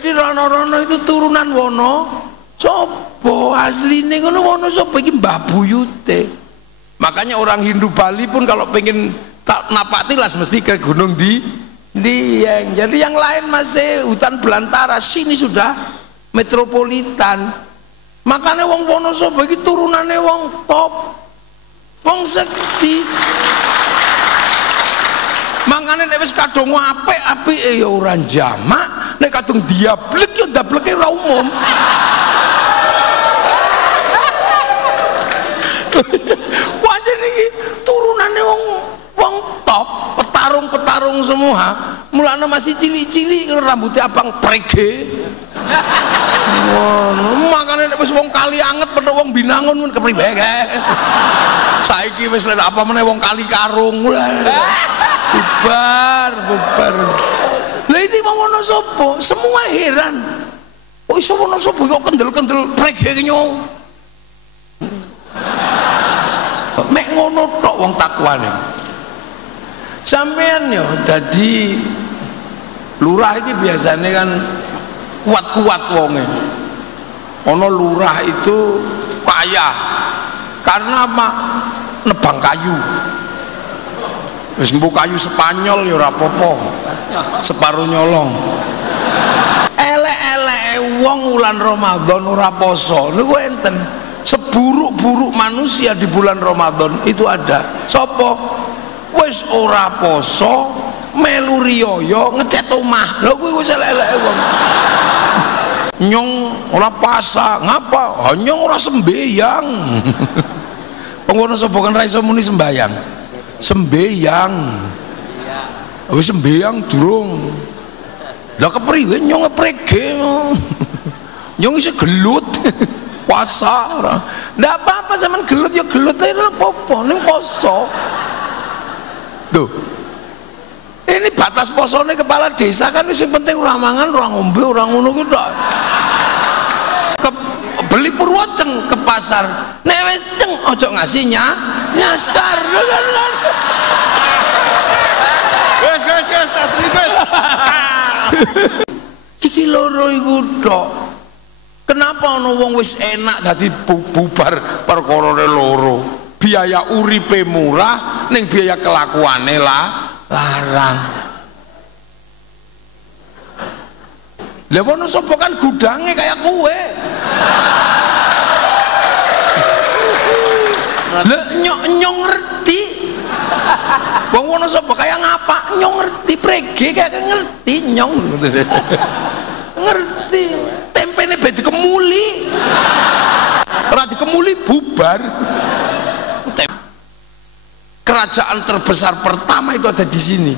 Jadi rono-rono itu turunan Wono Sobo, asline ngono Wono Sobo iki Mbah Buyute. Makanya orang Hindu Bali pun kalau pengen napak tilas mesti ke gunung di Dieng. Jadi yang lain masih hutan belantara, sini sudah metropolitan. Makanya wong Wonosobo iki turunane wong top, wong sekti. Makanya nek wis kadung apik-apike ya ora jamak, nek kadung diablek ya dableke ora umum. Wajan iki turunane wong top, petarung semua. Mulane masih cilik-cilik rambutnya abang prege. Makanya nek wis wong kali anget padha wong Binangun mun kepriwe kae. Saiki wis lha apa meneh wong Kali Karung. Bubar. Lah iki wong Wonosobo semua heran. Kok iso Wonosobo kok kendel-kendel prege nyong. Mek ngono tok wong takwane. Sampeyan yo dadi lurah iki biasanya kan kuat-kuat wonge. Ono lurah itu kaya karena apa? Nebang kayu. Wis mbok kayu Spanyol ya ora apa-apa. Separuh nyolong. Elek-eleke wong wulan Ramadan ora poso niku enten. Seburuk-buruk manusia di bulan Ramadan itu ada. Sopo? Wis ora poso melu riyo ngecat omah. Lha kuwi wis elek-eleke wong. Nyong ora pasang ngapa? Nyong ora sembayang. Wong Wonosobo kan ra iso muni sembayang. Sembayang. Wis sembayang durung. Lah kepriwe nyong ngeprege. Nyong iso gelut. Puasa ndak apa-apa zaman gelut ya gelut ae ora apa-apa ning poso. Tuh. Ini batas posone kepala desa kan wis penting ora mangan, ora ngombe, ora ngono ku tok. Beli Purwoceng ke pasar. Nek wis ceng ojo ngasih nyasar kan. Wes tas ribet. Iki loro iku tok. Kenapa ono wong wis enak dadi bubar perkorone loro? Biaya uripe murah ning biaya kelakuane larang. Lah Wonosobo kan gudange kayak kue. Lah nyong ngerti. Wong Wonosobo kayak ngapa? Nyong ngerti prege kayak ngerti nyong. Ngerti. Tempene be dikemuli. Ora dikemuli bubar. Kerajaan terbesar pertama itu ada di sini.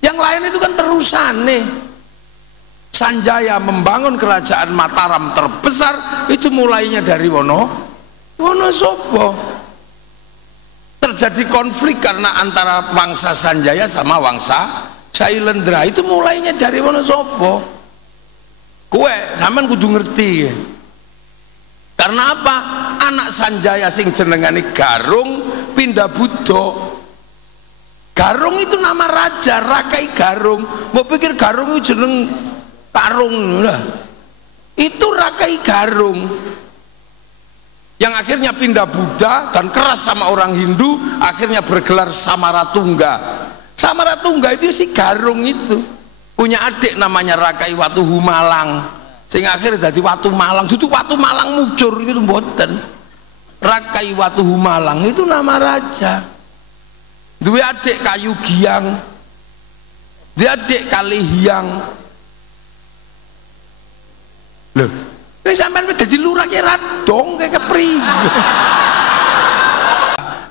Yang lain itu kan terusane. Sanjaya membangun kerajaan Mataram terbesar itu mulainya dari Wonosobo. Terjadi konflik karena antara Wangsa Sanjaya sama Wangsa Sailendra itu mulainya dari Wonosobo. Kowe sampean kudu ngerti. Karena apa? Anak Sanjaya sing jenengane Garung pindah Buddha. Garung itu nama raja, Rakai Garung. Mau pikir Garung itu jeneng Karung lah. Itu Rakai Garung. Yang akhirnya pindah Buddha dan keras sama orang Hindu, akhirnya bergelar Samaratungga. Samaratungga itu si Garung itu punya adik namanya Rakai Watu Humalang, sehingga akhirnya jadi Watu Malang. Duduk Watu Malang mujur itu mboten. Rakai Watu Humalang itu nama raja. Dua adik Kayu Giang, dia adik Kalihyang. Loh, ini sampean wis dadi lurah ki radong kayak kepri.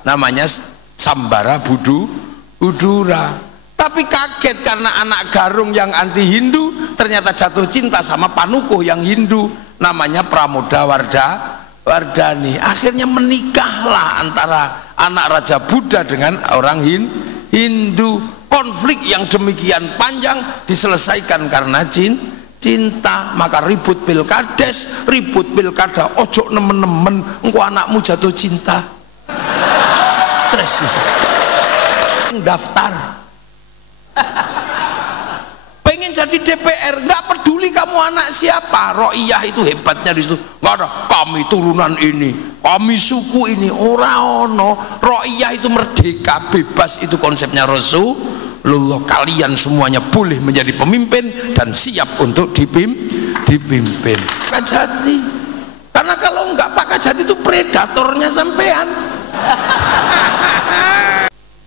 Namanya Sambara Budura. Tapi kaget karena anak Garung yang anti Hindu ternyata jatuh cinta sama Panukuh yang Hindu, namanya Pramodawardhani. Akhirnya menikahlah antara anak Raja Buddha dengan orang Hindu. Konflik yang demikian panjang diselesaikan karena cinta. Maka ribut pilkades, ribut pilkada, ojo nemen-nemen engko anakmu jatuh cinta. Stres. Daftar pengen jadi DPR, nggak peduli kamu anak siapa. Ro'iyah itu hebatnya di situ, nggak ada kami turunan ini, kami suku ini, ora ono. Ro'iyah itu merdeka, bebas, itu konsepnya Rasulullah. Kalian semuanya boleh menjadi pemimpin dan siap untuk dipimpin. Pakajati, karena kalau nggak Pakajati itu predatornya sampean.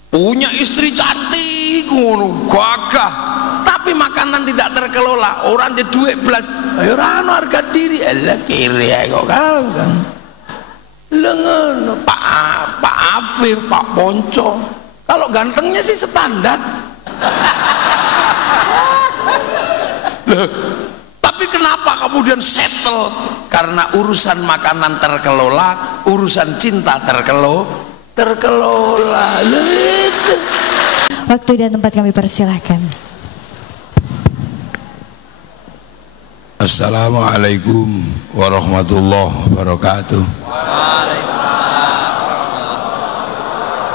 Punya istri cantik, ngono, gagah, tapi makanan tidak terkelola. Orang di duit belas, ayo rano harga diri, elah kiri kok kagak. Lengan, Pak Afif, Pak Ponco, kalau gantengnya sih standar. Loh, tapi kenapa kemudian settle? Karena urusan makanan terkelola, urusan cinta terkelola. Waktu dan tempat kami persilahkan. Assalamualaikum warahmatullahi wabarakatuh.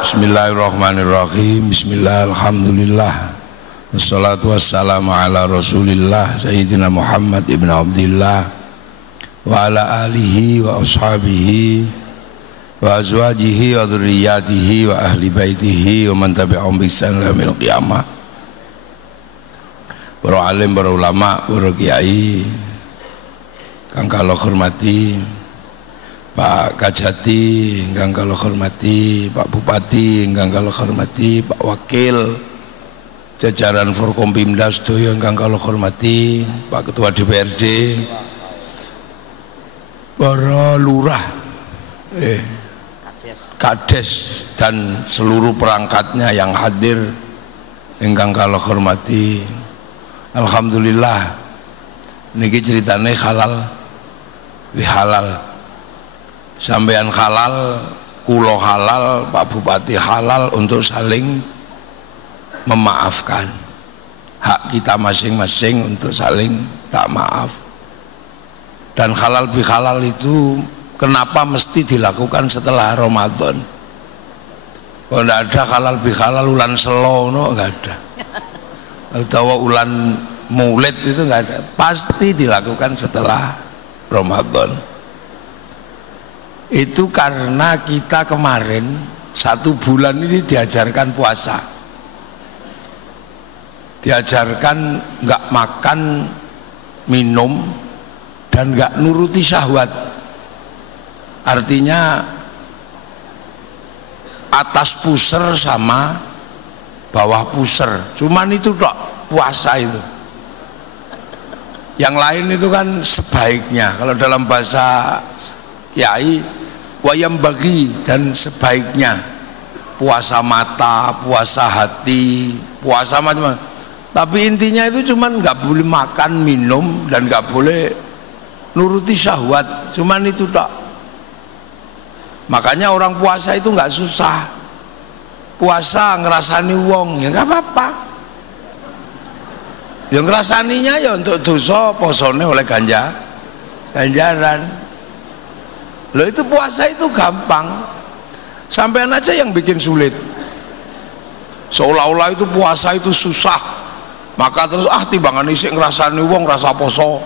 Bismillahirrahmanirrahim. Bismillah, alhamdulillah, wassalatu wassalamu ala rasulillah Sayyidina Muhammad ibn Abdillah wa ala alihi wa ashabihi wa azwajihi wa dzurriyyatihi wa ahli baitihi wa man tabi'ahum bi ihsan ila yaumil qiyamah. Para alim, para ulama, para kiai kang kula hormati, Pak Kajati kang kula hormati, Pak Bupati kang kula hormati, Pak Wakil, jajaran Forkompimda sedaya kang kula hormati, Pak Ketua DPRD, para lurah, Kades dan seluruh perangkatnya yang hadir ingkang kula hormati. Alhamdulillah niki ceritane halal halal, sampean halal, kulo halal, Pak Bupati halal untuk saling memaafkan. Hak kita masing-masing untuk saling tak maaf. Dan halal bihalal itu kenapa mesti dilakukan setelah Ramadan? Kalau tidak ada halal bihalal ulan selono nggak ada, atau ulan maulid itu nggak ada, pasti dilakukan setelah Ramadan. Itu karena kita kemarin 1 bulan ini diajarkan puasa, diajarkan nggak makan minum dan nggak nuruti syahwat. Artinya atas puser sama bawah puser, cuman itu tok puasa itu. Yang lain itu kan sebaiknya, kalau dalam bahasa kiai wayam bagi, dan sebaiknya puasa mata, puasa hati, puasa macam-macam. Tapi intinya itu cuman nggak boleh makan minum dan nggak boleh nuruti syahwat, cuman itu tok. Makanya orang puasa itu nggak susah. Puasa ngerasani wong ya nggak apa-apa. Yang ngerasaninya ya untuk dosa, posone oleh ganjaran. Loh, itu puasa itu gampang. Sampean aja yang bikin sulit. Seolah-olah itu puasa itu susah. Maka terus timbangane isih ngerasani wong rasa poso.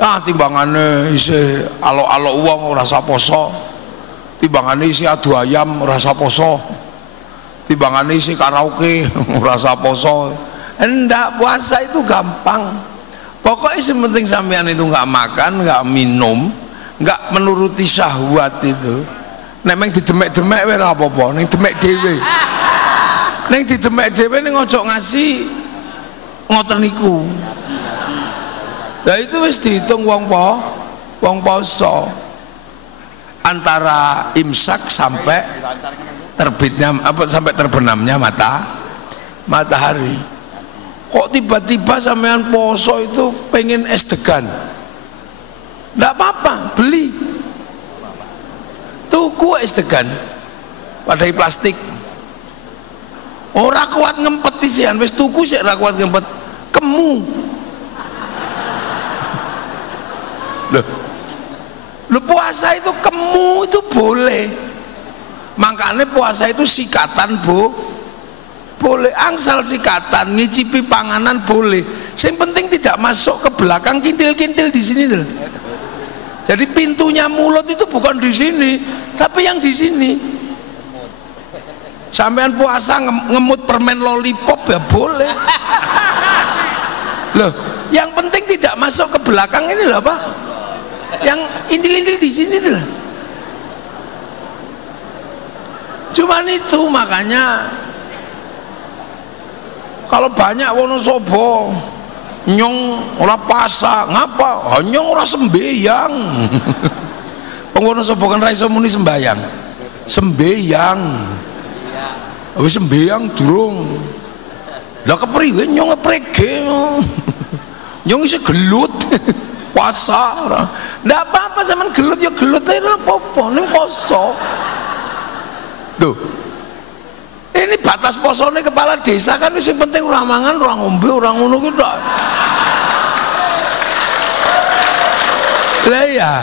Timbangane isih alok-alok wong rasa poso. Timbangane isi adu ayam rasa poso, timbangane isi karaoke rasa poso. Enggak, puasa itu gampang. Pokoknya sementing sampean itu nggak makan, nggak minum, nggak menuruti syahwat itu. Nek meng didemek-demek wae ora apa-apa, ning demek dhewe. Ning didemek dhewe ning ojo ngasih ngoten niku. Lah itu wis dihitung wong poso. Antara imsak sampai terbitnya sampai terbenamnya matahari. Kok tiba-tiba sampean poso itu pengen es degan? Nggak apa-apa, beli, tuku es degan padai plastik. Ora kuat ngempet isian, wis tuku sik ora kuat ngempet, kemu. Lu puasa itu kemu itu boleh, makanya puasa itu sikatan boleh, angsal sikatan, ngicipi panganan boleh, Yang penting tidak masuk ke belakang kintil-kintil di sini tuh. Jadi pintunya mulut itu bukan di sini, tapi yang di sini. Sampean puasa ngemut permen lollipop ya boleh. Loh, yang penting tidak masuk ke belakang ini loh Pak. Yang intil-intil di sini tuh. Cuman itu makanya kalau banyak Wonosobo nyong ora pasa ngapa nyong ora sembayang. Wong Wonosobo kan ra iso muni sembayang wis sembayang durung lah kepriwe nyong ngeprege nyong iso gelut puasa ndak apa-apa sampean gelut ya gelut ae ora apa-apa ning poso. Tuh, ini batas posone kepala desa kan wis penting ora mangan, ora ngombe, ora ngono ku tok. Lah ya,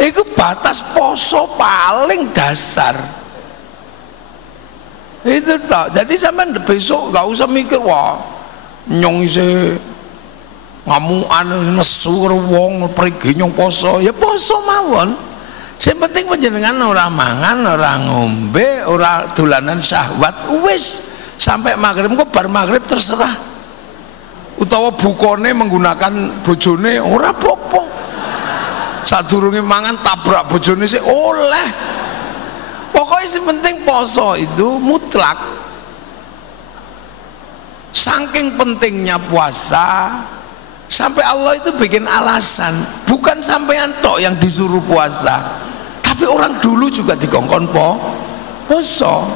itu batas poso paling dasar. Itu tok. Jadi sampean besok gak usah mikir wah nyong isih ngamukan nesu karo wong prigi nyong poso. Ya poso mawon. Yang penting panjenengan ora mangan, ora ngombe, ora dolanan syahwat, wis sampai maghrib kok bar maghrib terserah. Utawa bukone menggunakan bojone ora apa-apa. Sadurunge mangan tabrak bojone sik oleh. Pokoknya yang penting poso itu mutlak. Saking pentingnya puasa sampai Allah itu bikin alasan, bukan sampean tok yang disuruh puasa, tapi orang dulu juga dikongkon poso.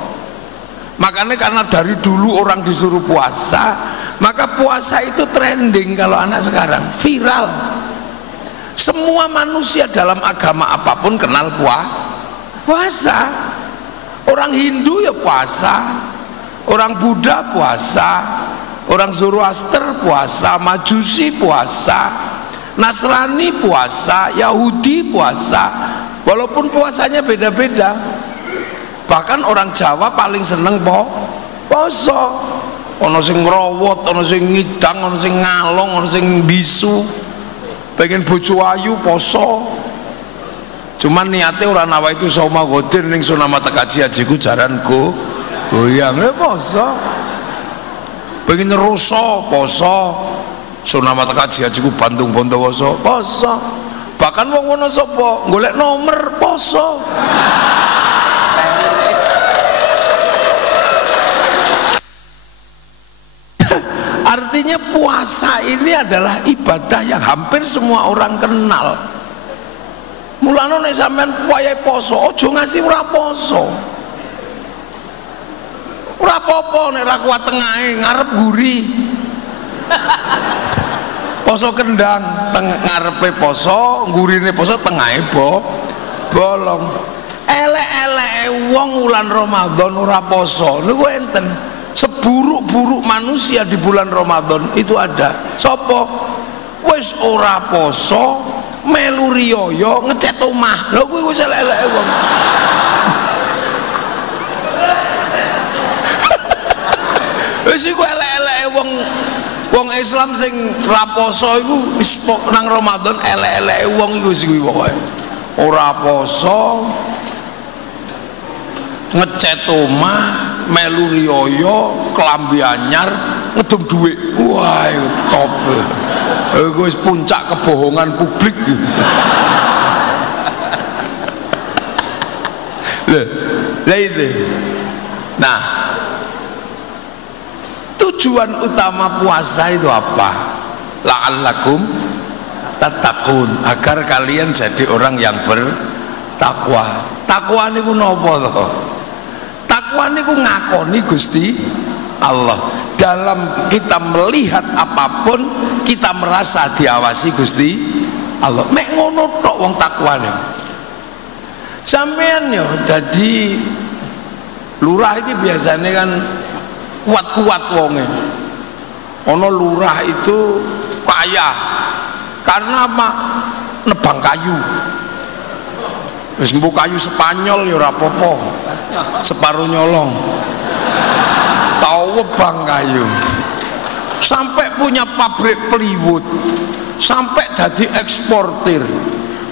Makanya karena dari dulu orang disuruh puasa, maka puasa itu trending. Kalau anak sekarang viral, semua manusia dalam agama apapun kenal puasa. Orang Hindu ya puasa, orang Buddha puasa, orang Zoroaster puasa, Majusi puasa, Nasrani puasa, Yahudi puasa, walaupun puasanya beda-beda. Bahkan orang Jawa paling seneng poso. Ono sing ngrowot, ono sing ngidang, ono sing ngalong, ono sing bisu. Pengen bojo ayu poso. Cuman niatnya orang nawa itu sama godin ning sunama tekaji hajiku jaranku goyang poso. Pengen ruso poso, sunama tekaji hajiku Bandung Bondowoso poso. Bahkan wong Wonosobo golek nomor poso. Artinya puasa ini adalah ibadah yang hampir semua orang kenal. Mulane nek sampean wayahe poso aja ngasih ora poso. Ora apa-apa nek ra kuat tengahe ngarep guri. Poso kendang ngarepe poso, gurine poso tengahe bolong. Elek-eleke wong wulan Ramadan ora poso niku enten. Seburuk-buruk manusia di bulan Ramadan itu ada. Sopo wis ora poso melu riyo ngecat omah. Lho kuwi wis elek-eleke wong. Wis iku elek-eleke wong Islam sing ra poso iku wis nang Ramadan elek-eleke wong iku wis kuwi pokoke. Ora poso ngecat omah, melu riyo, kelambi anyar, ngedum duit. Wah, itu top. Itu wis puncak kebohongan publik. Lah itu. Nah, tujuan utama puasa itu apa? La'allakum tattaqun, agar kalian jadi orang yang bertakwa. Takwa niku napa to? Takwa niku ngakoni Gusti Allah. Dalam kita melihat apapun kita merasa diawasi Gusti Allah. Mek ngono tok wong takwa niku. Sampeyan yo dadi lurah iki biasanya kan kuat-kuat wonge. Ono lurah itu kaya. Karena apa? Nebang kayu. Wis mbok kayu Spanyol ya ora apa-apa. Separuh nyolong. Tau webang kayu. sampai punya pabrik plywood, sampai jadi eksportir,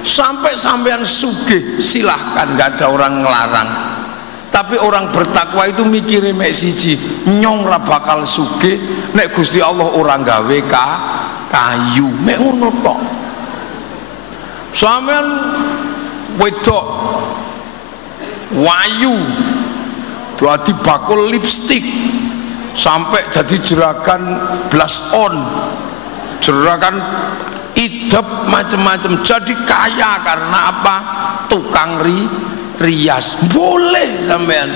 sampai sampean sugih, silahkan, nggak ada orang ngelarang. Tapi orang bertakwa itu mikirnya mek siji, nyong ra bakal sugih nek Gusti Allah orang gawe kayu, mek ngono tok. Sampean wedok wayu dadi bakul lipstik sampai jadi jerakan blush on, jerakan idep macam-macam, jadi kaya karena apa? Tukang rias, boleh sampean.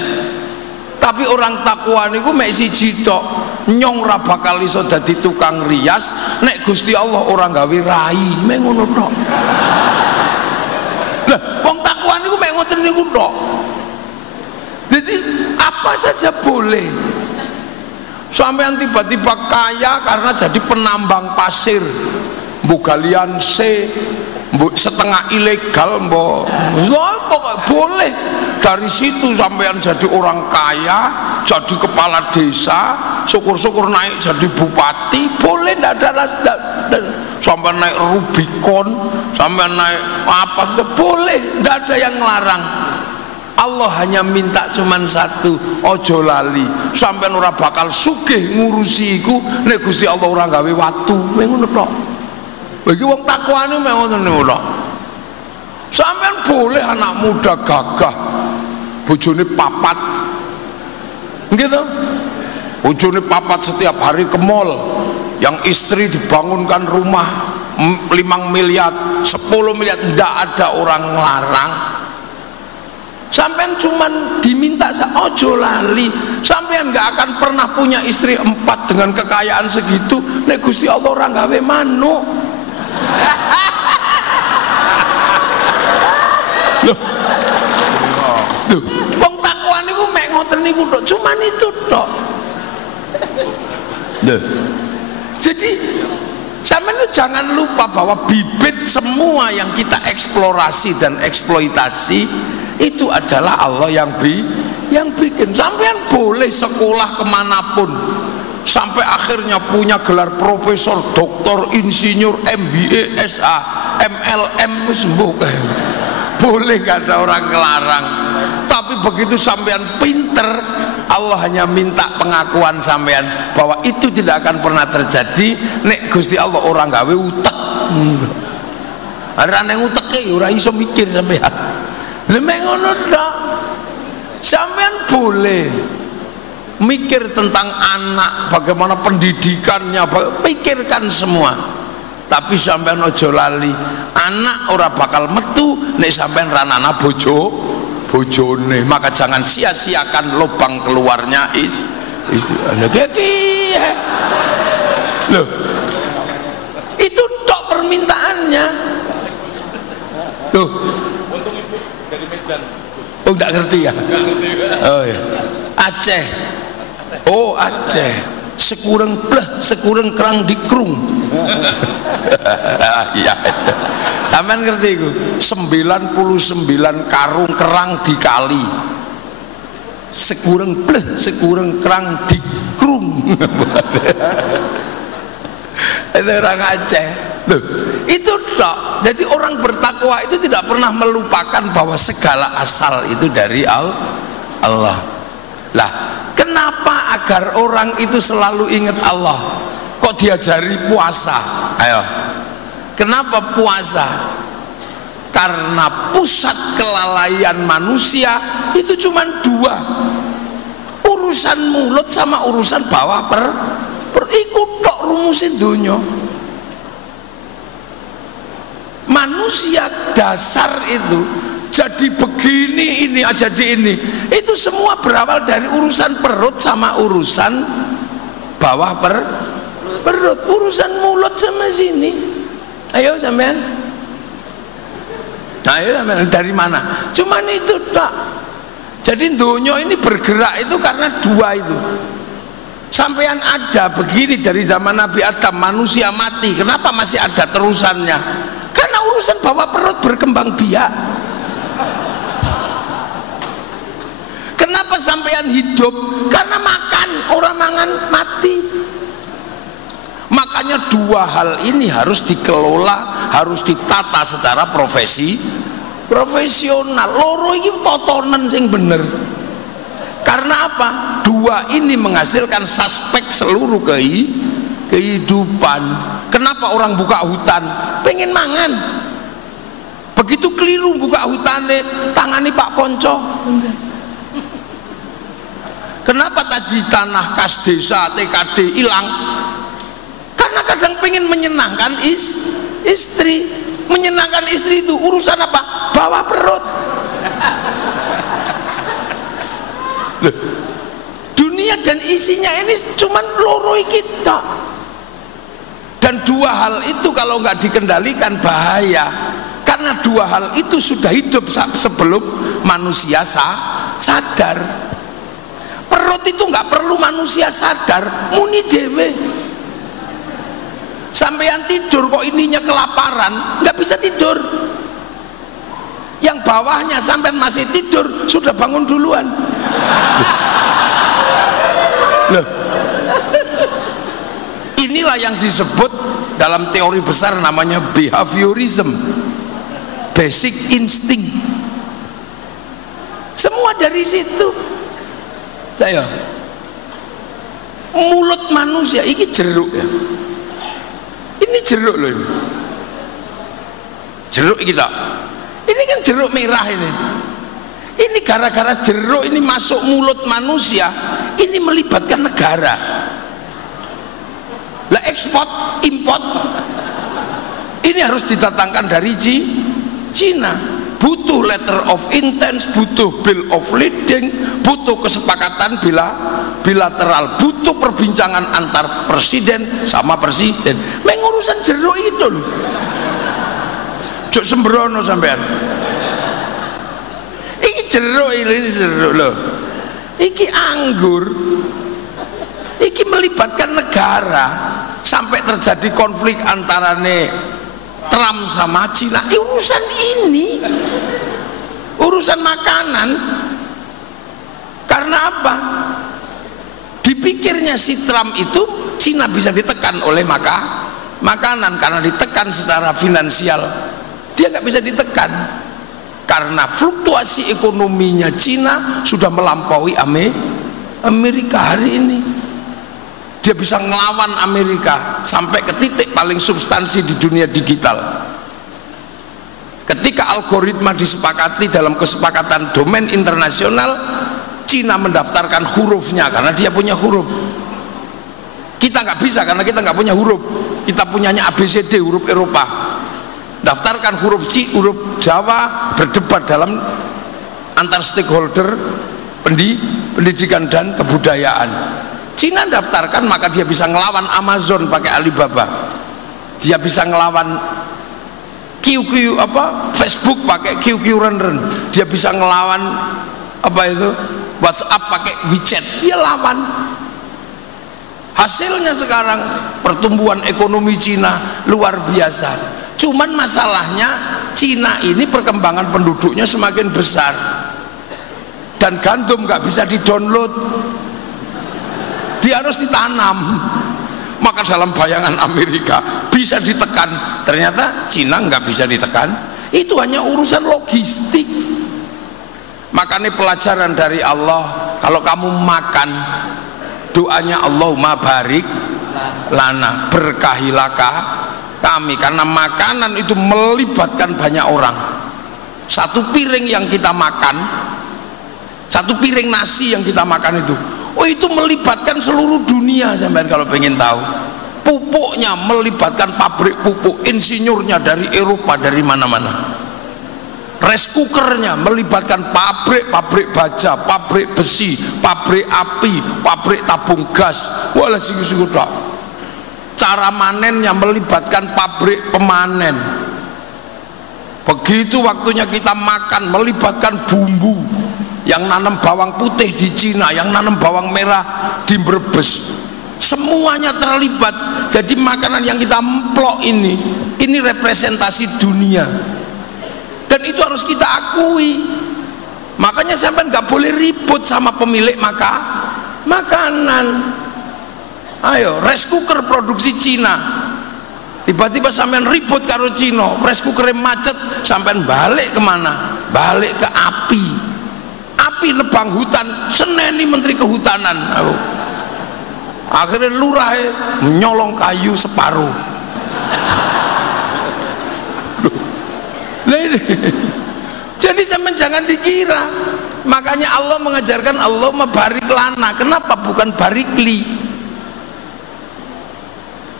Tapi orang takwa niku mek siji tok, nyong ra bakal iso dadi tukang rias nek Gusti Allah orang gawe rai, mek ngono tok. Lah wong takwa niku mek ngoten niku tok. Jadi apa saja boleh. Sampean tiba-tiba kaya karena jadi penambang pasir, mbok galian mbok setengah ilegal, mbok boleh. Dari situ sampean jadi orang kaya, jadi kepala desa, syukur-syukur naik jadi bupati, boleh. Ndak ada sampean naik Rubicon, sampean naik apa saja boleh, ndak ada yang larang. Allah hanya minta cuman satu, ojo lali, sampean ora bakal sugih ngurusi iku nek Gusti Allah ora gawe watu, ngono tok. Bagi wong takwane mek ngoten niku tok. Sampean boleh anak muda gagah, bojone papat, gitu. Bojone papat setiap hari ke mall, yang istri dibangunkan rumah 5 miliar, 10 miliar, ndak ada orang ngelarang. Sampean cuman diminta ojo lali, sampean nggak akan pernah punya istri 4 dengan kekayaan segitu nek Gusti Allah orang gawe manuk. Loh, wong takwa niku mek ngoten niku tok, cuman itu tok. Loh. Jadi sampean itu jangan lupa bahwa bibit semua yang kita eksplorasi dan eksploitasi itu adalah Allah yang bikin. Sampean boleh sekolah kemanapun sampai akhirnya punya gelar profesor, doktor, insinyur, MBA, SA, MLM, sembuh. Boleh, gak ada orang ngelarang. Tapi begitu sampean pinter, Allah hanya minta pengakuan sampean bahwa itu tidak akan pernah terjadi nek Gusti Allah orang gawe utek. Ada yang uteke ora iso mikir sampean. Lemeng ngono tok. Sampean boleh mikir tentang anak, bagaimana pendidikannya, pikirkan semua. Tapi sampean ojo lali, anak ora bakal metu nek sampean ranana bojone. Maka jangan sia-siakan lubang keluarnya loh. Itu tok permintaannya. Loh. Oh, enggak ngerti ya? Oh ya. Aceh. Oh, Aceh. Sekurang pleh, sekurang kerang dikrung. Iya. Sampeyan ngerti iku? 99 karung kerang dikali. Sekurang pleh, sekurang kerang dikrung. Itu orang Aceh. Loh, itu tok. Jadi orang bertakwa itu tidak pernah melupakan bahwa segala asal itu dari Allah. Lah, kenapa agar orang itu selalu ingat Allah? Kok diajari puasa? Ayo. Kenapa puasa? Karena pusat kelalaian manusia itu cuma 2. Urusan mulut sama urusan bawah ikut tok rumusin dunia. Manusia dasar itu jadi begini, ini jadi ini, itu semua berawal dari urusan perut sama urusan bawah perut, urusan mulut sama sini. Ayo sampean, ayo sampean, dari mana? Cuman itu tak. Jadi dunia ini bergerak itu karena 2 itu. Sampean ada begini dari zaman Nabi Adam, manusia mati, kenapa masih ada terusannya? Karena urusan bawah perut berkembang biak. Kenapa sampean hidup? Karena makan, orang mangan mati. Makanya dua hal ini harus dikelola, harus ditata secara profesional. Loro iki totonan sing bener. Karena apa? Dua ini menghasilkan suspek seluruh kehidupan. Kenapa orang buka hutan? Pengen mangan. Begitu keliru buka hutannya, tangani Pak Ponco. Kenapa tadi tanah kas desa TKD hilang? Karena kadang pengen menyenangkan istri. Menyenangkan istri itu urusan apa? Bawa perut. Loh, dunia dan isinya ini cuman loro kita. Dan dua hal itu kalau nggak dikendalikan bahaya. Karena dua hal itu sudah hidup sebelum manusia sadar. Perut itu nggak perlu manusia sadar, muni dewe. Sampean tidur kok ininya kelaparan, nggak bisa tidur. Yang bawahnya sampean masih tidur, sudah bangun duluan. Loh. Inilah yang disebut dalam teori besar namanya behaviorism, basic instinct. Semua dari situ. Saya mulut manusia ini jeruk ya. Ini jeruk loh ini. Jeruk kita. Ini kan jeruk merah ini. Ini gara-gara jeruk ini masuk mulut manusia, ini melibatkan negara. Lah ekspor, import ini harus ditatangkan dari Cina. Butuh letter of intent, butuh bill of lading, butuh kesepakatan bilateral, butuh perbincangan antar presiden sama presiden. Mengurusan jeruk itu loh. Cuk sembrono sampean. Iki jeruk ini jeruk loh. Iki anggur. Iki melibatkan negara sampai terjadi konflik antara Trump sama Cina. Urusan ini, urusan makanan. Karena apa? Dipikirnya si Trump itu Cina bisa ditekan oleh makanan, karena ditekan secara finansial. Dia nggak bisa ditekan karena fluktuasi ekonominya Cina sudah melampaui Amerika hari ini. Dia bisa ngelawan Amerika sampai ke titik paling substansi di dunia digital. Ketika algoritma disepakati dalam kesepakatan domain internasional, Cina mendaftarkan hurufnya karena dia punya huruf. Kita nggak bisa karena kita nggak punya huruf. Kita punyanya ABCD, huruf Eropa. Daftarkan huruf Jawa, berdebat dalam antar stakeholder pendidikan dan kebudayaan. Cina daftarkan, maka dia bisa ngelawan Amazon pakai Alibaba. Dia bisa ngelawan Facebook pakai QQ Ren. Dia bisa ngelawan WhatsApp pakai WeChat. Dia lawan. Hasilnya sekarang pertumbuhan ekonomi Cina luar biasa. Cuman masalahnya Cina ini perkembangan penduduknya semakin besar dan gandum nggak bisa didownload. Dia harus ditanam. Maka dalam bayangan Amerika bisa ditekan, ternyata Cina nggak bisa ditekan. Itu hanya urusan logistik. Makanya pelajaran dari Allah, kalau kamu makan, doanya Allahumma barik lana, berkahilah kami, karena makanan itu melibatkan banyak orang. Satu piring yang kita makan, satu piring nasi yang kita makan itu melibatkan seluruh dunia. Sampai kalau pengen tahu, pupuknya melibatkan pabrik pupuk, insinyurnya dari Eropa, dari mana-mana. Rice cookernya melibatkan pabrik baja, pabrik besi, pabrik api, pabrik tabung gas. Walah siku-siku tak. Cara manennya melibatkan pabrik pemanen. Begitu waktunya kita makan, melibatkan bumbu. Yang nanam bawang putih di Cina, yang nanam bawang merah di Brebes, semuanya terlibat. Jadi makanan yang kita emplok ini representasi dunia, dan itu harus kita akui. Makanya sampai nggak boleh ribut sama pemilik makanan. Ayo, rice cooker produksi Cina. Tiba-tiba sampean ribut karo Cina, rice cooker macet, sampean balik kemana? Balik ke api. Api nebang hutan, seneni menteri kehutanan. Akhirnya lurah nyolong kayu separuh. Jadi sampean jangan dikira. Makanya Allah mengajarkan Allah barik lana. Kenapa bukan barikli?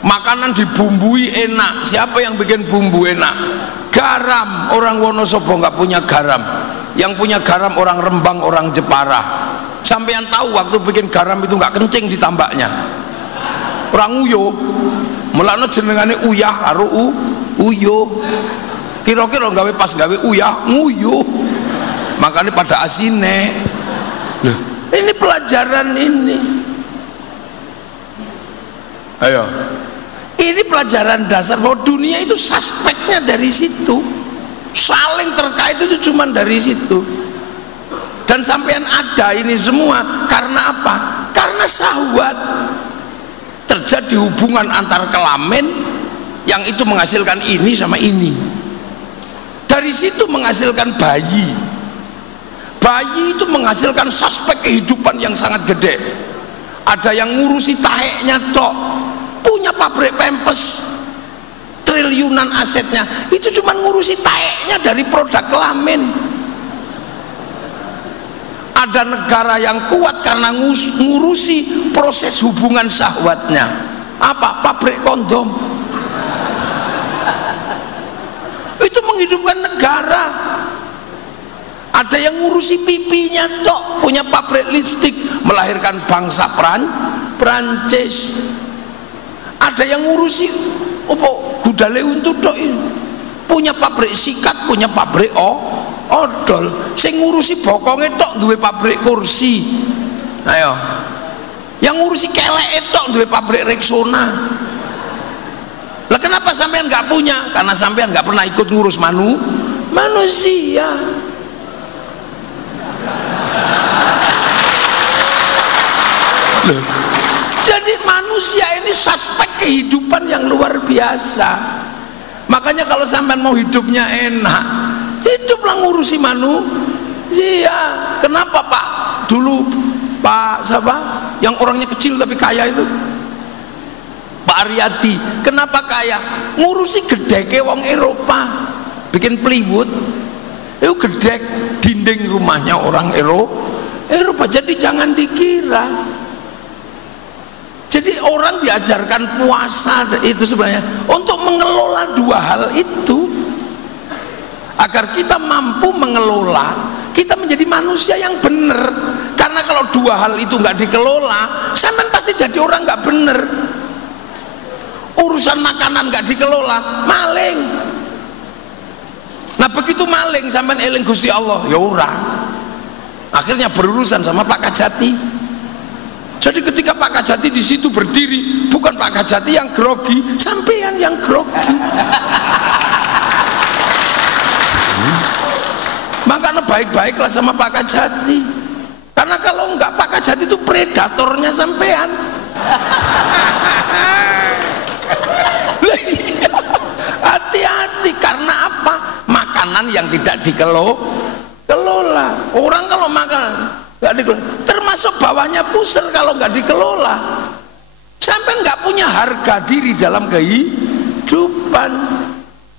Makanan dibumbui enak. Siapa yang bikin bumbu enak? Garam. Orang Wonosobo nggak punya garam. Yang punya garam orang Rembang, orang Jepara. Sampai yang tahu waktu bikin garam itu nggak kencing ditambaknya. Orang Uyo. Mulane jenengane uyah karo uyo. Kira-kira gawe pas gawe uyah nguyo. Makanya pada asine. Loh, ini pelajaran ini. Ayo. Ini pelajaran dasar bahwa dunia itu suspeknya dari situ. Saling terkait itu cuma dari situ. Dan sampean ada ini semua karena apa? Karena syahwat. Terjadi hubungan antar kelamin yang itu menghasilkan ini sama ini. Dari situ menghasilkan bayi. Bayi itu menghasilkan suspek kehidupan yang sangat gede. Ada yang ngurusi taheknya tok, punya pabrik pempes, triliunan asetnya, itu cuma ngurusi taheknya dari produk kelamin. Ada negara yang kuat karena ngurusi proses hubungan syahwatnya. Apa? Pabrik kondom. Itu menghidupkan negara. Ada yang ngurusi pipinya tok, punya pabrik lipstik, melahirkan bangsa Prancis. Ada yang ngurusi gudale untuk tok, punya pabrik sikat, punya pabrik odol. Sing ngurusi bokonge tok duwe pabrik kursi. Ayo. Yang ngurusi keleke tok duwe pabrik Rexona. Lah kenapa sampean nggak punya? Karena sampean nggak pernah ikut ngurus manusia. Loh. Jadi manusia ini suspek kehidupan yang luar biasa. Makanya kalau sampean mau hidupnya enak, hiduplah ngurusi manusia. Kenapa Pak? Dulu Pak siapa? Yang orangnya kecil tapi kaya itu, Pak Aryadi. Kenapa kaya? Ngurusi gedeke wong Eropa, bikin plywood. Itu gedek dinding rumahnya orang Eropa. Jadi jangan dikira. Jadi orang diajarkan puasa itu sebenarnya untuk mengelola dua hal itu, agar kita mampu mengelola, kita menjadi manusia yang benar. Karena kalau dua hal itu nggak dikelola, sampean pasti jadi orang nggak benar. Urusan makanan nggak dikelola, maling. Nah begitu maling, sampean eling Gusti Allah, ya ora. Akhirnya berurusan sama Pak Kajati. Jadi ketika Pak Kajati di situ berdiri, bukan Pak Kajati yang grogi, sampean yang grogi. Makanya baik-baiklah sama Pak Kajati. Karena kalau enggak, Pak Kajati itu predatornya sampean. Hati-hati, karena apa? Makanan yang tidak dikelola. Orang kalau makan nggak dikelola, termasuk bawahnya pusar kalau nggak dikelola. Sampai nggak punya harga diri dalam kehidupan,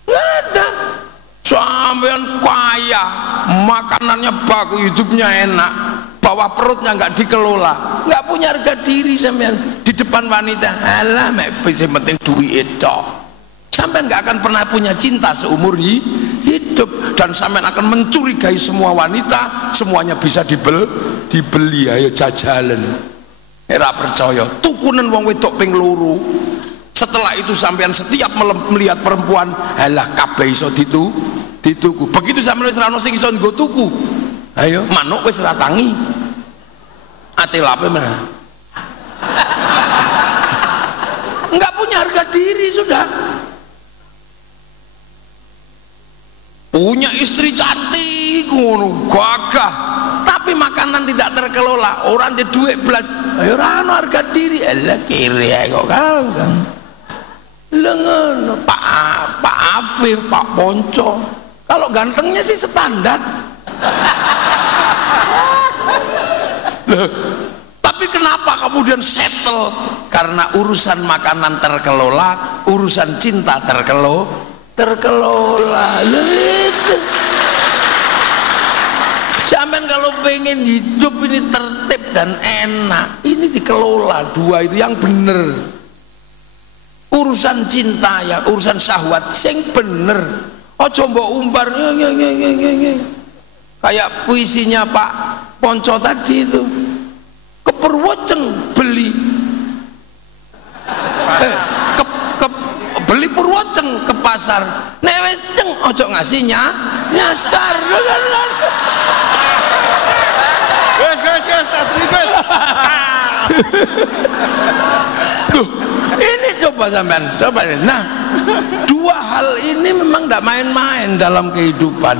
nggak ada. Sampean kaya, makanannya bagus, hidupnya enak, bawah perutnya nggak dikelola, nggak punya harga diri sampean di depan wanita. Alah, penting duit tok. Sampean nggak akan pernah punya cinta seumur hidup, dan sampean akan mencurigai semua wanita, semuanya bisa dibeli. Ayo jajalan. Era percaya, tukunen wong wedok ping loro. Setelah itu sampean setiap melihat perempuan, halah kabeh iso dituku. Begitu sampean wis ra ono sing iso nggo tuku, ayo manuk wis ra tangi. Ate lape mana? Enggak punya harga diri sudah. Punya istri cantik ngono, gagah, tapi makanan tidak terkelola, orang di duit belas, ayo rano harga diri, elah kiri kok kang, lengan Pak Afif, Pak Ponco, kalau gantengnya sih standar. Loh, tapi kenapa kemudian settle? Karena urusan makanan terkelola, urusan cinta terkelola. Itu. Sampean kalau pengen hidup ini tertib dan enak, ini dikelola dua itu yang bener. Urusan cinta ya, urusan syahwat sing bener. Ojo mbok umbar kayak puisinya Pak Ponco tadi itu. Ke Purwoceng beli beli Purwoceng ke pasar. Nek wis ceng ojo ngasihnya nyasar kan. Guys, tas ribet. Tuh, ini coba sampean, coba ini. Nah, dua hal ini memang tidak main-main dalam kehidupan.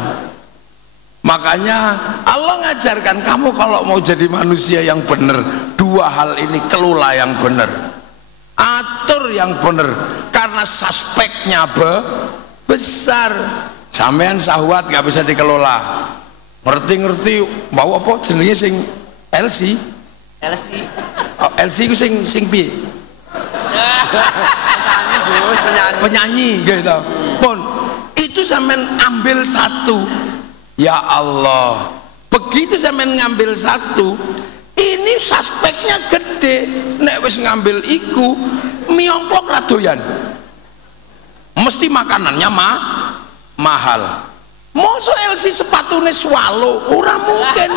Makanya Allah ngajarkan kamu kalau mau jadi manusia yang benar, dua hal ini kelola yang benar, atur yang benar, karena suspeknya besar. Sampean syahwat nggak bisa dikelola. Ngerti mau apa jenenge sing LC itu sing piye? Penyanyi gitu. Pun itu sampean ambil satu. Ya Allah, begitu sampean ngambil satu, ini suspeknya gede. Nek wis ngambil iku miongklok radoyan, mesti makanannya mahal. Mosok LC sepatune swallow ora mungkin.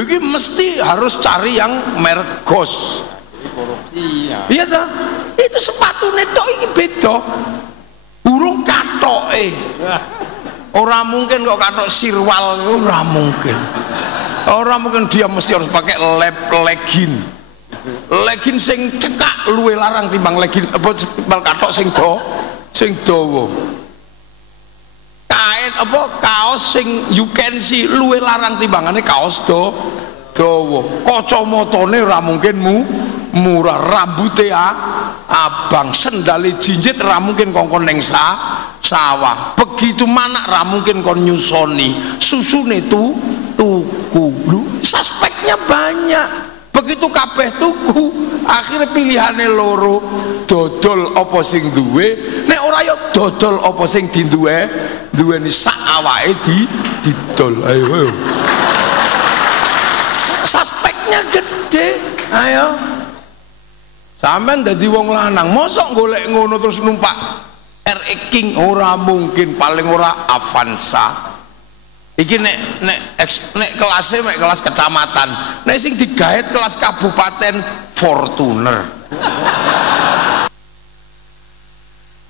Iki mesti harus cari yang merek Ghost. Iya toh? Itu sepatune tok iki beda. Urung katoke. Ora mungkin kok katok sirwal, ora mungkin. Ora mungkin dia mesti harus pakai legging. Legging sing cekak luwe larang timbang legging apa katok sing dawa. Kain apa kaos sing you can see luwe larang timbangane kaos dawa. Kacamatane ora mungkin murah, rambute abang, sendale jinjit ora mungkin kongkon ning sawah. Begitu manak ora mungkin kon nyusoni. Susune tuku. Lu suspeknya banyak. Begitu kabeh tuku, akhirnya pilihannya loro, dodol apa sing duwe, nek ora ya dodol apa sing duweni sak awake didol. Ayo. Suspeknya gede. Ayo. Sampeyan dadi wong lanang, mosok golek ngono terus numpak RX King ora mungkin, paling ora Avanza. Iki nek kelasnya mek kelas kecamatan, nek sing digaet kelas kabupaten Fortuner.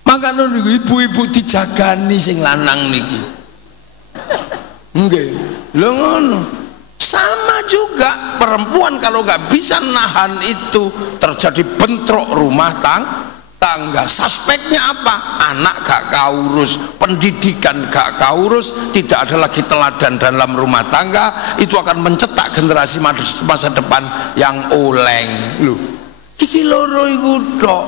Makanya ibu-ibu dijagani sing lanang niki. Nggih, lho ngono. Sama juga perempuan kalau nggak bisa nahan itu terjadi bentrok rumah tangga. Suspeknya apa? Anak gak kaurus, pendidikan gak kaurus, tidak ada lagi teladan dalam rumah tangga, itu akan mencetak generasi masa depan yang oleng. Loh, iki loro iku tok.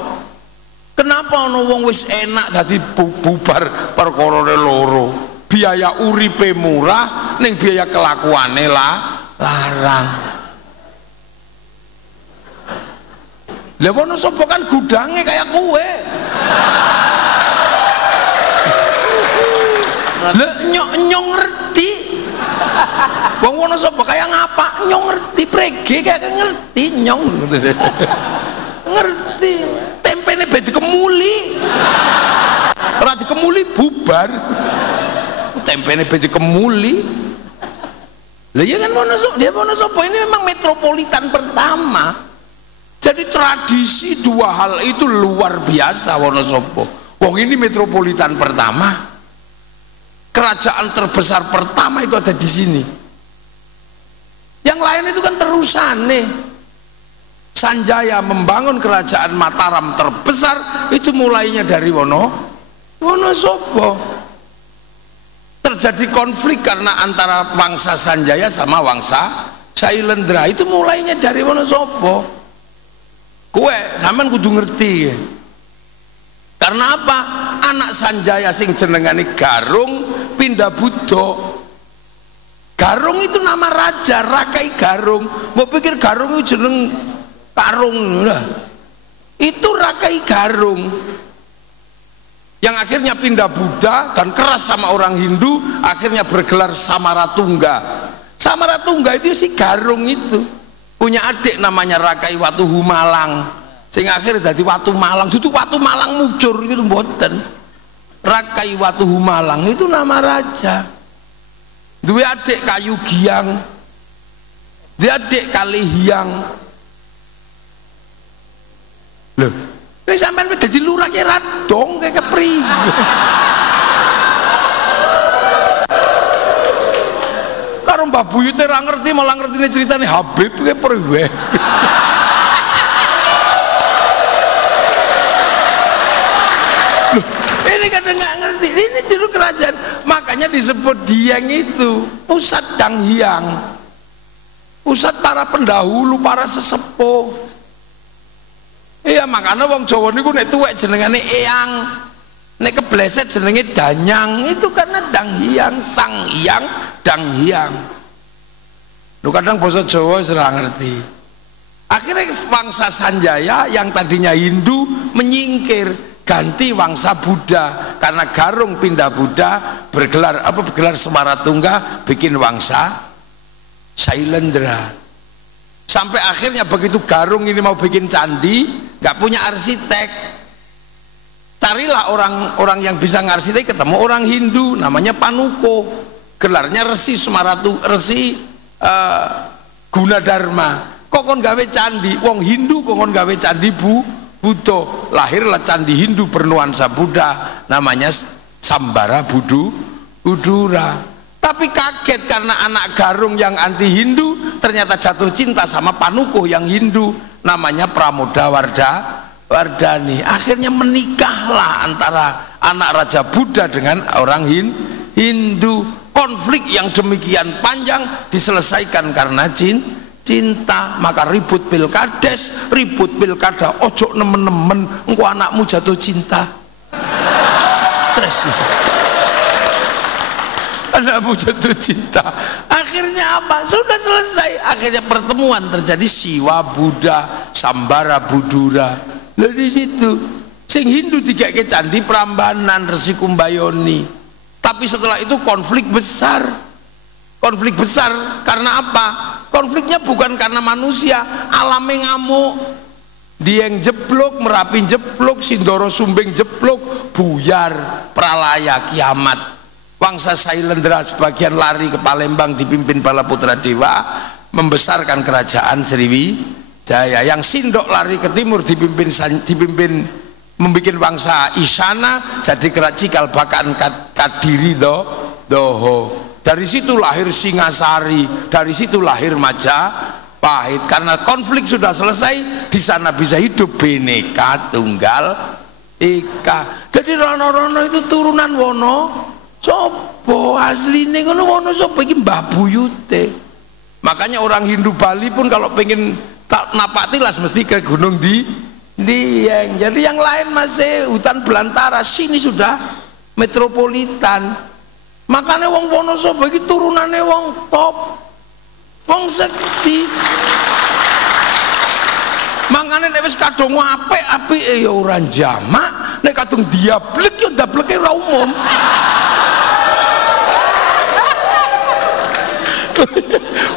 Kenapa ono wong wis enak dadi bubar perkorone loro? Biaya uripe murah, ning biaya kelakuane larang. Lah Wonosobo kan gudangnya kayak kue. Lah nyok ngerti. Wong Wonosobo kayak ngapa? Nyok ngerti, prege kayak ngerti nyong. Ngerti. Tempene be dikemuli. Ora dikemuli bubar. Tempene be dikemuli. Lah ya kan Wonosobo ini memang metropolitan pertama. Jadi tradisi dua hal itu luar biasa Wonosobo. Wong ini metropolitan pertama, kerajaan terbesar pertama itu ada di sini. Yang lain itu kan terusan nih. Sanjaya membangun kerajaan Mataram terbesar itu mulainya dari Wonosobo. terjadi konflik karena antara Wangsa Sanjaya sama Wangsa Sailendra. Itu mulainya dari Wonosobo. Kowe sampean kudu ngerti ya. Karena apa? Anak Sanjaya sing jenengane Garung pindah Buddha. Garung itu nama raja, Rakai Garung. Mau pikir Garung itu jeneng Karung lah. Itu Rakai Garung. Yang akhirnya pindah Buddha dan keras sama orang Hindu, akhirnya bergelar Samaratungga. Samaratungga itu si Garung itu punya adik namanya Rakai Watu Humalang, sehingga akhirnya jadi Watu Malang. Itu Watu Malang mujur itu mboten. Rakai Watu Humalang itu nama raja. Dua adik Kayu Giang, dia adik Kalihiang. Loh, ini sampean wis dadi lurah ki radong kayak kepriye. Karo Mbah Buyut ora ngerti, malah ngertine ceritane Habib kayak priwe. Loh, ini kadang nggak ngerti. Ini dulu kerajaan, makanya disebut Dieng itu pusat Danghyang, pusat para pendahulu, para sesepuh. Iya, makanya wong Jawa niku nek tuwek jenengane Eyang, nek kebleset jenenge Danyang. Itu karena Danghyang, Sang Hyang, Danghyang. Lu kadang basa Jawa ora ngerti. Akhirnya Wangsa Sanjaya yang tadinya Hindu menyingkir, ganti Wangsa Buddha karena Garung pindah Buddha, bergelar Samaratungga, bikin Wangsa Sailendra. Sampai akhirnya begitu Garung ini mau bikin candi, nggak punya arsitek, carilah orang yang bisa ngarsitek, ketemu orang Hindu namanya Panuko, gelarnya Resi Gunadarma. Kok kon gawe candi wong Hindu, kok kon gawe candi Buddha. Lahirlah candi Hindu bernuansa Buddha, namanya Sambara Budura. Tapi kaget karena anak Garung yang anti Hindu ternyata jatuh cinta sama Panukuh yang Hindu, namanya Pramoda Wardani. Akhirnya menikahlah antara anak Raja Buddha dengan orang Hindu. Konflik yang demikian panjang diselesaikan karena cinta. Maka ribut pilkada, ojo nemen-nemen engko anakmu jatuh cinta, stres. Anakmu jatuh cinta, akhirnya apa? Sudah selesai. Akhirnya pertemuan terjadi, Siwa Buddha, Sambara Budura. Dari situ sing Hindu dikeke candi Prambanan, Resi Kumbayoni. Tapi setelah itu konflik besar karena apa? Konfliknya bukan karena manusia, alamnya ngamuk. Dieng jeblok, Merapi jeblok, Sindoro Sumbing jeblok, buyar, pralaya, kiamat. Wangsa Sailendra sebagian lari ke Palembang dipimpin Balaputra Dewa, membesarkan kerajaan Sriwijaya. Yang Sindok lari ke timur dipimpin membikin Wangsa Isana, jadi Cikal Bakaan Kadiri Doho. Dari situ lahir Singasari, dari situ lahir Majapahit. Karena konflik sudah selesai, di sana bisa hidup Bhinneka Tunggal Ika. Jadi rono-rono itu turunan Wonosobo, asline ngono Wonosobo iki Mbah Buyute. Makanya orang Hindu Bali pun kalau pengen napak tilas mesti ke Gunung Dieng. Jadi yang lain masih hutan belantara, sini sudah metropolitan. Makanya wong Wonosobo iki turunane wong top, wong sekti. Makanya nek wis kadung apik-apike ya ora jamak, nek kadung diablek ya ndableke ora umum.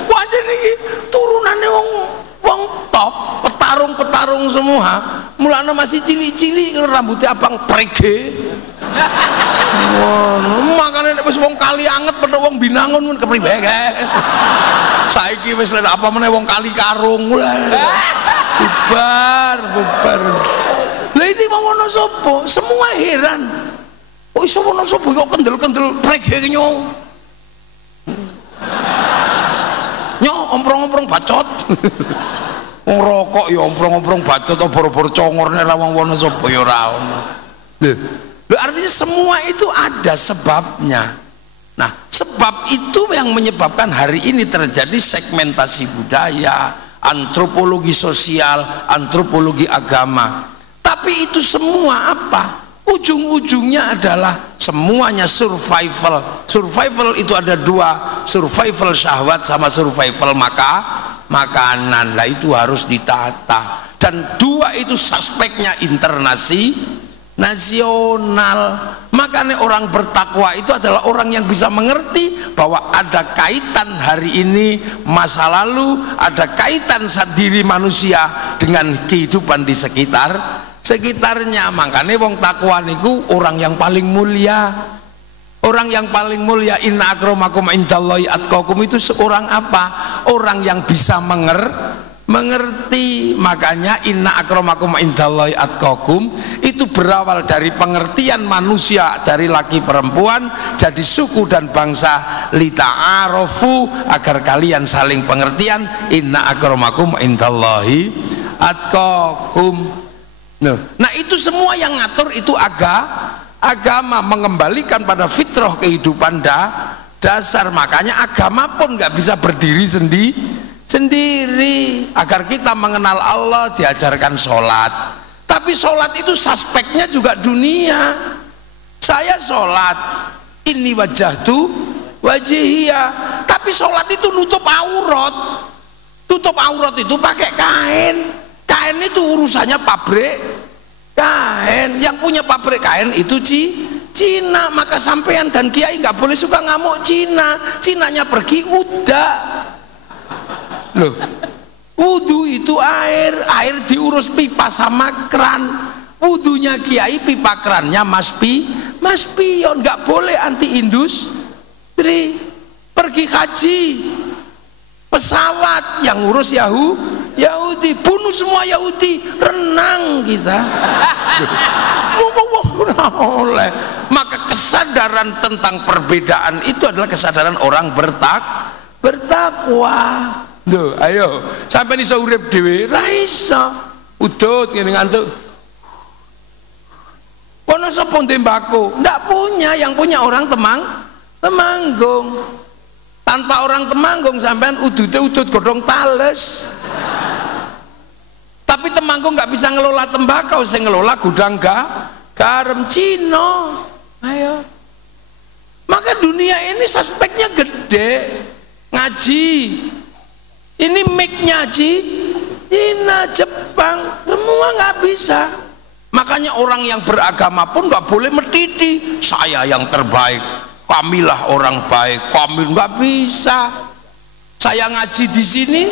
Wajan iki turunane wong top, petarung semua. Mulane masih cilik-cilik rambutnya abang prege. Makanya nek wis wong kali anget pedhok wong Binangun mun kepriwe kae. Saiki wis lek apa meneh wong Kali Karung. Bubar. Lah iki wong Wonosobo semua heran. Oh iso Wonosobo kok kendel-kendel prege nyong. Omprong-omprong bacot. Wong rokok ya omprong-omprong bacot obor-obor congor nek ra wong Wonosobo ya ora ono. Lho, artinya semua itu ada sebabnya. Nah, sebab itu yang menyebabkan hari ini terjadi segmentasi budaya, antropologi sosial, antropologi agama. Tapi itu semua apa? Ujung-ujungnya adalah semuanya survival. Survival itu ada dua, survival syahwat sama survival makanan. Lah itu harus ditata. Dan dua itu suspeknya nasional. Makanya orang bertakwa itu adalah orang yang bisa mengerti bahwa ada kaitan hari ini masa lalu, ada kaitan diri manusia dengan kehidupan di sekitarnya. Makanya wong takwa niku orang yang paling mulia. Orang yang paling mulia, inna akramakum indallahi atqakum, itu seorang apa? Orang yang bisa mengerti. Makanya inna akramakum indallahi atqakum itu berawal dari pengertian manusia, dari laki perempuan jadi suku dan bangsa, lita'arofu, agar kalian saling pengertian. Inna akramakum indallahi atqakum. Nah itu semua yang ngatur itu agama, mengembalikan pada fitrah kehidupan dasar. Makanya agama pun nggak bisa berdiri sendiri. Agar kita mengenal Allah diajarkan sholat, tapi sholat itu suspeknya juga dunia. Saya sholat, ini wajahtu wajihia, tapi sholat itu nutup aurat. Tutup aurat itu pakai kain. Kain itu urusannya pabrik kain. Yang punya pabrik kain itu Cina. Maka sampean dan kiai nggak boleh suka ngamuk Cina. Cinanya pergi udah. Loh, wudu itu air diurus pipa sama kran. Wudunya kiai, pipa krannya mas pion. Nggak boleh anti industri. Pergi haji, pesawat yang ngurus Yahudi, bunuh semua Yahudi, renang kita. Oleh maka kesadaran tentang perbedaan itu adalah kesadaran orang bertakwa. Duh, ayo sampai iso urip dhewe ra iso. Udut ngene ngantuk. Ono sapa tembako? Ndak punya, yang punya orang Temanggung. Tanpa orang Temanggung sampean udute udut godhong tales. Tapi Temanggung nggak bisa ngelola tembakau, saya ngelola gudang garam Cina. Ayo. Maka dunia ini suspeknya gede. Ngaji. Ini mic-nya Cina, Jepang, semua nggak bisa. Makanya orang yang beragama pun nggak boleh mendidih. Saya yang terbaik, kamilah orang baik, kami nggak bisa. Saya ngaji di sini.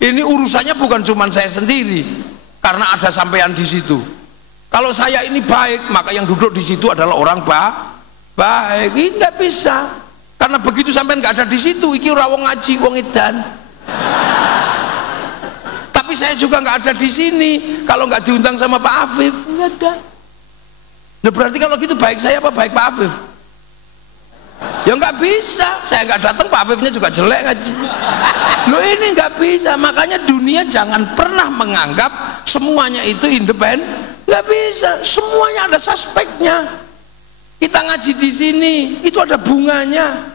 Ini urusannya bukan cuma saya sendiri, karena ada sampean di situ. Kalau saya ini baik, maka yang duduk di situ adalah orang baik. Ini nggak bisa, karena begitu sampean nggak ada di situ, iki ora wong ngaji, wong edan. Tapi saya juga nggak ada di sini. Kalau nggak diundang sama Pak Afif, nggak ada. Nah berarti kalau gitu baik saya apa baik Pak Afif? Ya nggak bisa, saya nggak datang Pak Afifnya juga jelek ngaji. Loh ini nggak bisa. Makanya dunia jangan pernah menganggap semuanya itu independen. Nggak bisa, semuanya ada suspeknya. Kita ngaji di sini itu ada bunganya.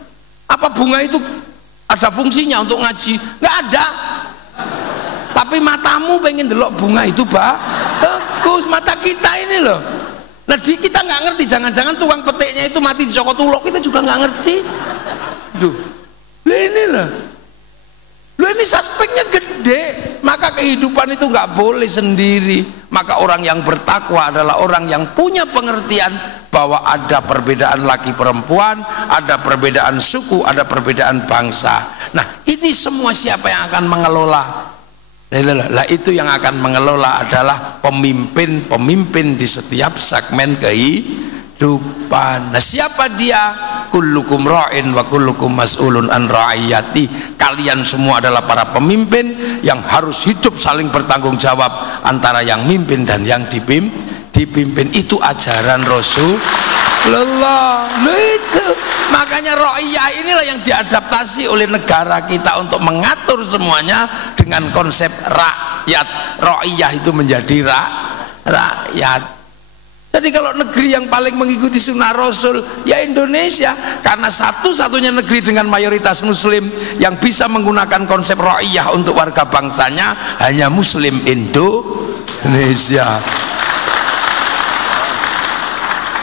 Apa bunga itu ada fungsinya untuk ngaji? Nggak ada. Tapi matamu pengen delok bunga itu bagus. Mata kita ini loh. Nah kita nggak ngerti, jangan-jangan tukang petiknya itu mati dicokot ulok, kita juga nggak ngerti. Duh, ini loh. Loh ini suspeknya gede. Maka kehidupan itu nggak boleh sendiri. Maka orang yang bertakwa adalah orang yang punya pengertian bahwa ada perbedaan laki perempuan, ada perbedaan suku, ada perbedaan bangsa. Nah ini semua siapa yang akan mengelola? Lah itu yang akan mengelola adalah pemimpin-pemimpin di setiap segmen kehidupan. Nah siapa dia? Kullukum ra'in wa kullukum mas'ulun an ra'iyati. Kalian semua adalah para pemimpin yang harus hidup saling bertanggung jawab antara yang mimpin dan yang dipimpin. Itu ajaran Rasulullah. Itu makanya ra'iyah inilah yang diadaptasi oleh negara kita untuk mengatur semuanya dengan konsep rakyat. Ra'iyah itu menjadi rakyat. Jadi kalau negeri yang paling mengikuti sunnah Rasul ya Indonesia, karena satu-satunya negeri dengan mayoritas muslim yang bisa menggunakan konsep ra'iyah untuk warga bangsanya hanya muslim Indonesia.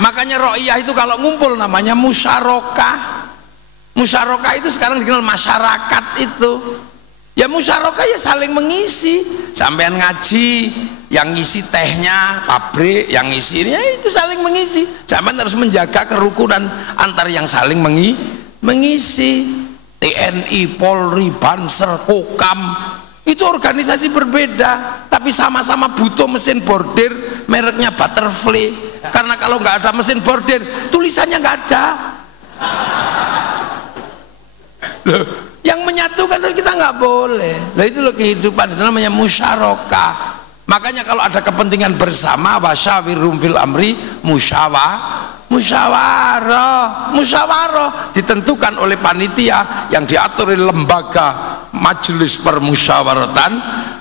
Makanya ra'iyah itu kalau ngumpul namanya musyarakah. Musyarakah itu sekarang dikenal masyarakat itu. Ya musyarakah ya saling mengisi. Sampean ngaji, yang ngisi tehnya pabrik, yang ngisi ya itu saling mengisi. Sampean harus menjaga kerukunan antar yang saling mengisi. TNI, Polri, Banser, Kokam itu organisasi berbeda, tapi sama-sama butuh mesin bordir mereknya Butterfly. Karena kalau nggak ada mesin bordir, tulisannya nggak ada. Loh, yang menyatukan kita nggak boleh. Loh, itu loh kehidupan, itu namanya musyarakah. Makanya kalau ada kepentingan bersama, wasyawirum fil amri, musyawarah ditentukan oleh panitia yang diatur oleh lembaga majelis permusyawaratan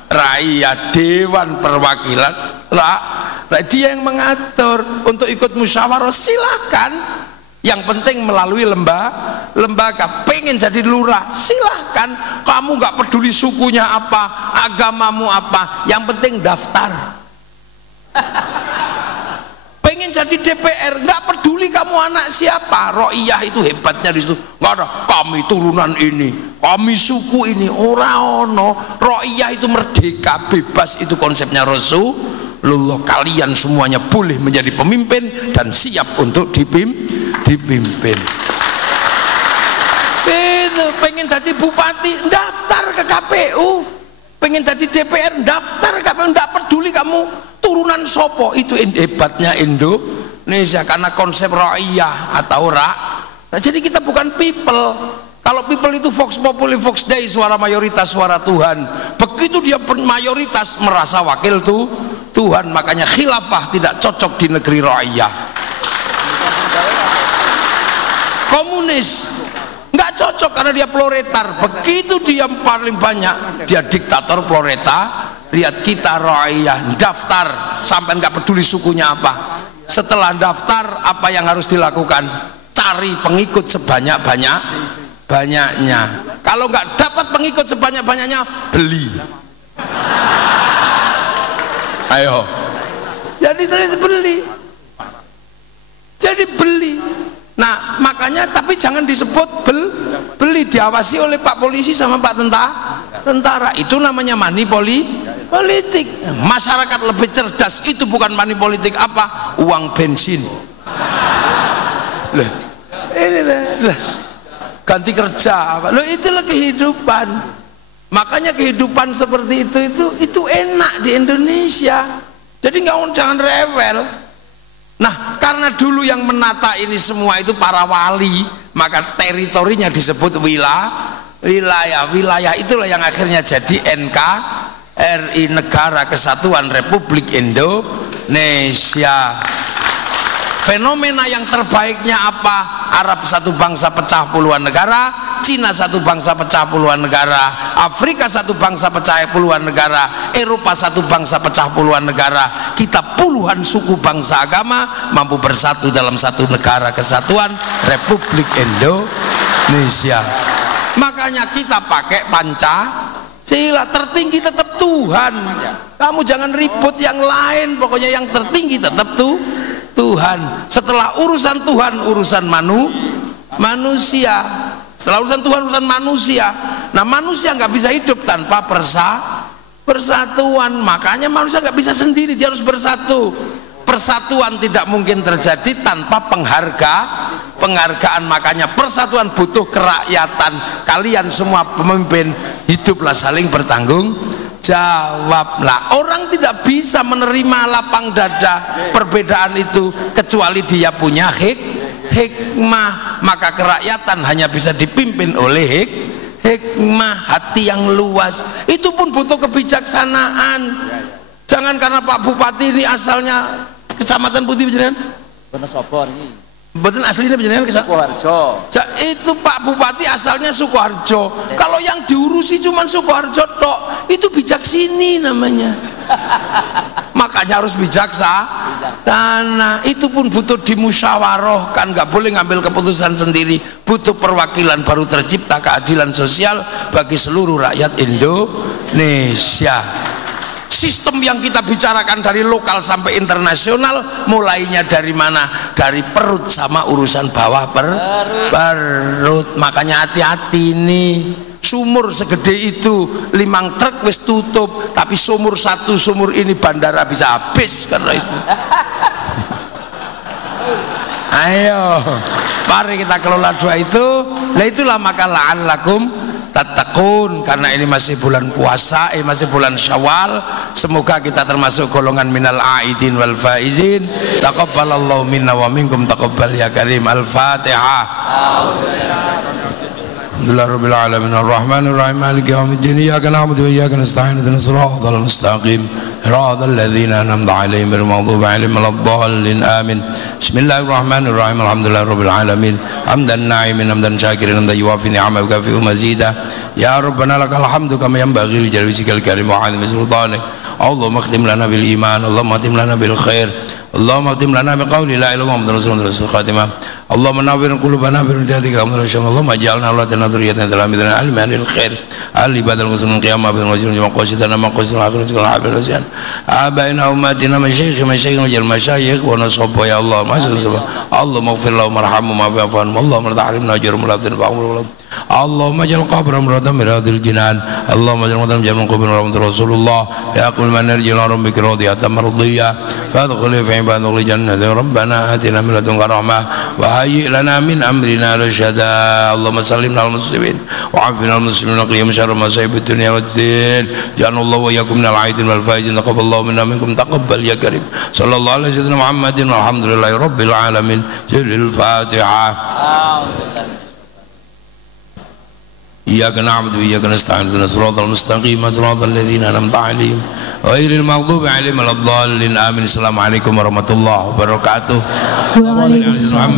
rakyat, dewan perwakilan rakyat, dia yang mengatur. Untuk ikut musyawarah silakan, yang penting melalui lembaga. Pengen jadi lurah silahkan, kamu nggak peduli sukunya apa, agamamu apa, yang penting daftar. Pengen jadi DPR nggak peduli kamu anak siapa, ra'iyah itu hebatnya di situ. Nggak ada kami turunan ini, kami suku ini, ora ono. Ra'iyah itu merdeka, bebas, itu konsepnya Rasulullah. Kalian semuanya boleh menjadi pemimpin dan siap untuk dipimpin. Itu pengen jadi bupati daftar ke KPU, pengen jadi DPR daftar ke KPU, nggak peduli kamu turunan sopo. Itu hebatnya Indonesia, karena konsep ra'iyah atau Nah, jadi kita bukan people. Kalau people itu vox populi vox dei, suara mayoritas suara Tuhan. Begitu dia mayoritas merasa wakil Tuhan, makanya khilafah tidak cocok di negeri ra'iyah. Komunis nggak cocok karena dia proletar. Begitu dia paling banyak, dia diktator proletar. Lihat kita ra'iyah, daftar sampai nggak peduli sukunya apa. Setelah daftar, apa yang harus dilakukan? Cari pengikut sebanyak-banyaknya. Kalau nggak dapat pengikut sebanyak-banyaknya, beli. Ayo, jadi beli. Nah, makanya tapi jangan disebut beli, diawasi oleh Pak Polisi sama Pak Tentara. Itu namanya money politik. Masyarakat lebih cerdas, itu bukan money politik, apa? Uang bensin. Loh, ini lah, ganti kerja apa? Loh, itulah kehidupan. Makanya kehidupan seperti itu enak di Indonesia. Jadi jangan rewel. Nah, karena dulu yang menata ini semua itu para wali, maka teritorinya disebut wilayah itulah yang akhirnya jadi NKRI, Negara Kesatuan Republik Indonesia. Fenomena yang terbaiknya apa? Arab satu bangsa pecah puluhan negara, Cina satu bangsa pecah puluhan negara, Afrika satu bangsa pecah puluhan negara, Eropa satu bangsa pecah puluhan negara. Kita puluhan suku bangsa agama mampu bersatu dalam satu negara kesatuan Republik Indonesia. Makanya kita pakai Pancasila, tertinggi tetap Tuhan. Kamu jangan ribut yang lain, pokoknya yang tertinggi tetap Tuhan. Setelah urusan Tuhan, urusan manusia. Setelah urusan Tuhan, urusan manusia. Nah, manusia nggak bisa hidup tanpa persatuan. Makanya manusia nggak bisa sendiri, dia harus bersatu. Persatuan tidak mungkin terjadi tanpa penghargaan. Makanya persatuan butuh kerakyatan. Kalian semua pemimpin, hiduplah saling bertanggung jawablah. Orang tidak bisa menerima lapang dada perbedaan itu kecuali dia punya hikmah. Maka kerakyatan hanya bisa dipimpin oleh hikmah, hati yang luas. Itu pun butuh kebijaksanaan. Jangan karena Pak Bupati ini asalnya Kecamatan Putih Bejenengan, Wonosobo ini. Betul aslinya Bejenengan Sukoharjo. Itu Pak Bupati asalnya Sukoharjo. Kalau yang diurusi cuma Sukoharjo tok, itu bijak sini namanya. Makanya harus bijaksana. tanah itu pun butuh dimusyawarahkan, nggak boleh ngambil keputusan sendiri, butuh perwakilan, baru tercipta keadilan sosial bagi seluruh rakyat Indonesia. Sistem yang kita bicarakan dari lokal sampai internasional, mulainya dari mana? Dari perut sama urusan bawah perut. Makanya hati-hati nih, sumur segede itu 5 truk wis tutup, tapi sumur satu sumur ini bandara bisa habis karena itu. Ayo, mari kita kelola dua itu. Lah itulah maka la'allakum tattaqun, karena ini masih bulan puasa, masih bulan Syawal. Semoga kita termasuk golongan minal aidin wal faizin. Taqabbalallahu minna wa minkum taqabbal ya karim. Al-Fatihah. Alhamdulillahirabbil alamin arrahmanir rahim maliki yaumiddin iyyaka na'budu wa iyyaka nasta'in ihdinas siratal mustaqim siratal ladzina an'amta 'alaihim ghairil maghdubi 'alaihim waladdallin amin. Bismillahirrahmanirrahim alhamdulillahirabbil alamin hamdan na'imin hamdan syakirin hamdan yuwafi ni'amahu wa kafi'u mazida ya rabbana lakal hamdu kama yanbaghi li jalali wajhikal karim wa 'azimi sultanik. Allahumma khtim lana bil iman, Allahumma khtim lana bil khair, Allahumma khtim lana bi qawli la ilaha illallah muhammadur rasulullah khatimah. Allahumma nawwir qulubana bi hidayatiha wa Allahumma ij'alna awladana dzurriyyatan talamidan al-manil khair al-ibadal muslimin qiyamah bil wajhin wa qasidana ma qasidul akhirati wal habil wasian abaina ummatina masyayikhina wal masyayikh wa nasabba ya Allah masya Allah maghfir lahum warhamhum wa'fu anhum Allahumma la tahrimna ajrahum wa la tanfa'hum Allahumma ja'al qabrahum rawdatan min riyadil jinan Allahumma ja'al qabrahum jam'an qabrin Rasulullah ya qul man yarju rabbika radiyatan mardiyah fadkhul fi ibadil jannati rabbana atina min ladunka rahmah wa hayyi lana min amrina rashada Allahumma sallimna al muslimin wa afina al muslimin wa qina syarra masa'ib dunya waddin ja'alallahu wa iyyakum minal aidin wal faizin taqabbalallahu minna minkum taqabbal ya karim sallallahu alaihi wasallam Muhammadin walhamdulillahi rabbil alamin. Jalil Fatihah. Iyyaka na'budu wa iyyaka nasta'in ihdinas siratal mustaqim siratal ladzina an'amta 'alaihim ghairil maghdubi 'alaihim waladdallin amin. Assalamualaikum warahmatullahi wabarakatuh. Waalaikumsalam.